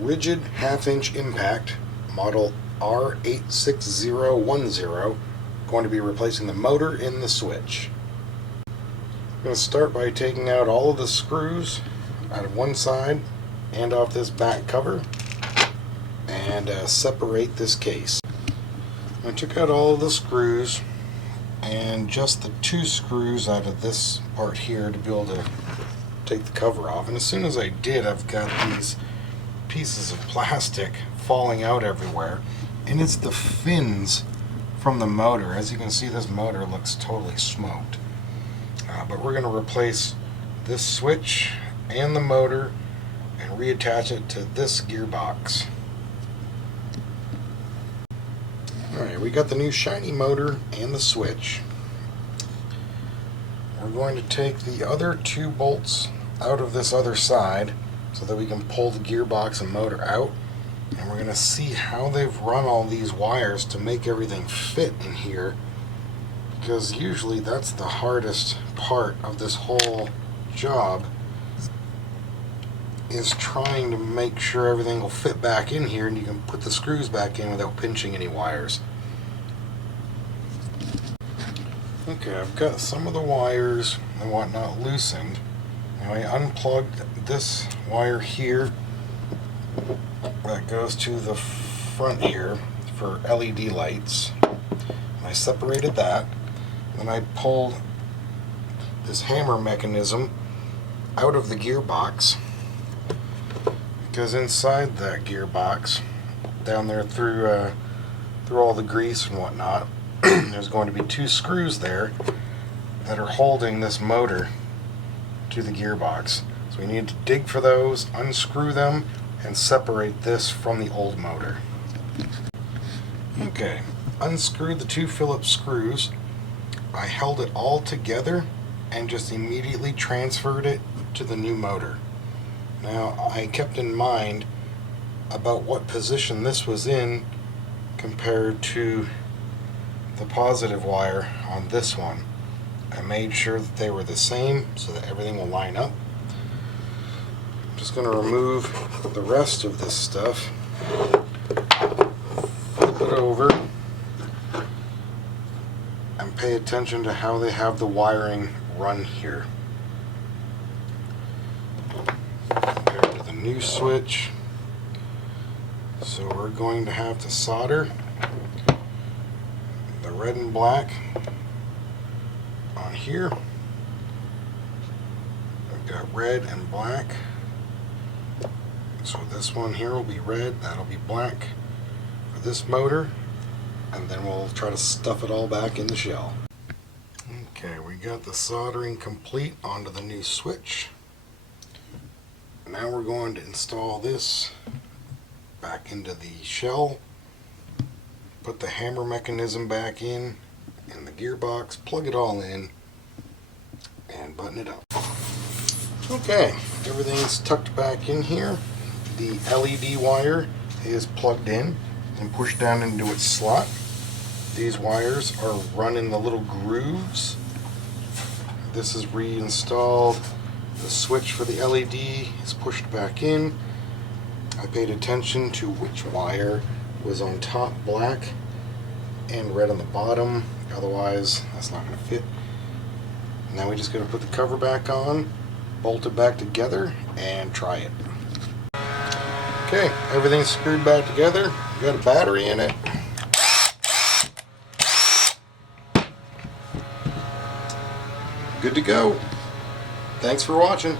Ridgid half-inch impact, model R86010, going to be replacing the motor in the switch. I'm going to start by taking out all of the screws out of one side and off this back cover and separate this case. I took out all of the screws and just the two screws out of this part here to be able to take the cover off, and as soon as I did, I've got these pieces of plastic falling out everywhere, and it's the fins from the motor. As you can see, this motor looks totally smoked. But we're going to replace this switch and the motor and reattach it to this gearbox. Alright, we got the new shiny motor and the switch. We're going to take the other two bolts out of this other side so that we can pull the gearbox and motor out, and we're going to see how they've run all these wires to make everything fit in here, because usually that's the hardest part of this whole job, is trying to make sure everything will fit back in here and you can put the screws back in without pinching any wires. Okay, I've got some of the wires and whatnot loosened. Now I unplugged this wire here that goes to the front here for LED lights. I separated that. Then I pulled this hammer mechanism out of the gearbox, because inside that gearbox, down there through all the grease and whatnot, there's going to be two screws there that are holding this motor to the gearbox. So we need to dig for those, unscrew them, and separate this from the old motor. Okay, unscrewed the two Phillips screws. I held it all together and just immediately transferred it to the new motor. Now, I kept in mind about what position this was in compared to the positive wire on this one. I made sure that they were the same so that everything will line up. I'm just going to remove the rest of this stuff, flip it over, and pay attention to how they have the wiring run here. Compared to the new switch, so we're going to have to solder the red and black on here. I've got red and black, so this one here will be red, that'll be black for this motor, and then we'll try to stuff it all back in the shell. Okay, we got the soldering complete onto the new switch. Now we're going to install this back into the shell, put the hammer mechanism back in the gearbox, plug it all in, and button it up. Okay, everything's tucked back in here. The LED wire is plugged in and pushed down into its slot. These wires are run in the little grooves. This is reinstalled. The switch for the LED is pushed back in. I paid attention to which wire was on top black and red on the bottom, otherwise that's not going to fit. Now we just got to put the cover back on, bolt it back together, and try it. Okay, everything's screwed back together. Got a battery in it. Good to go. Thanks for watching.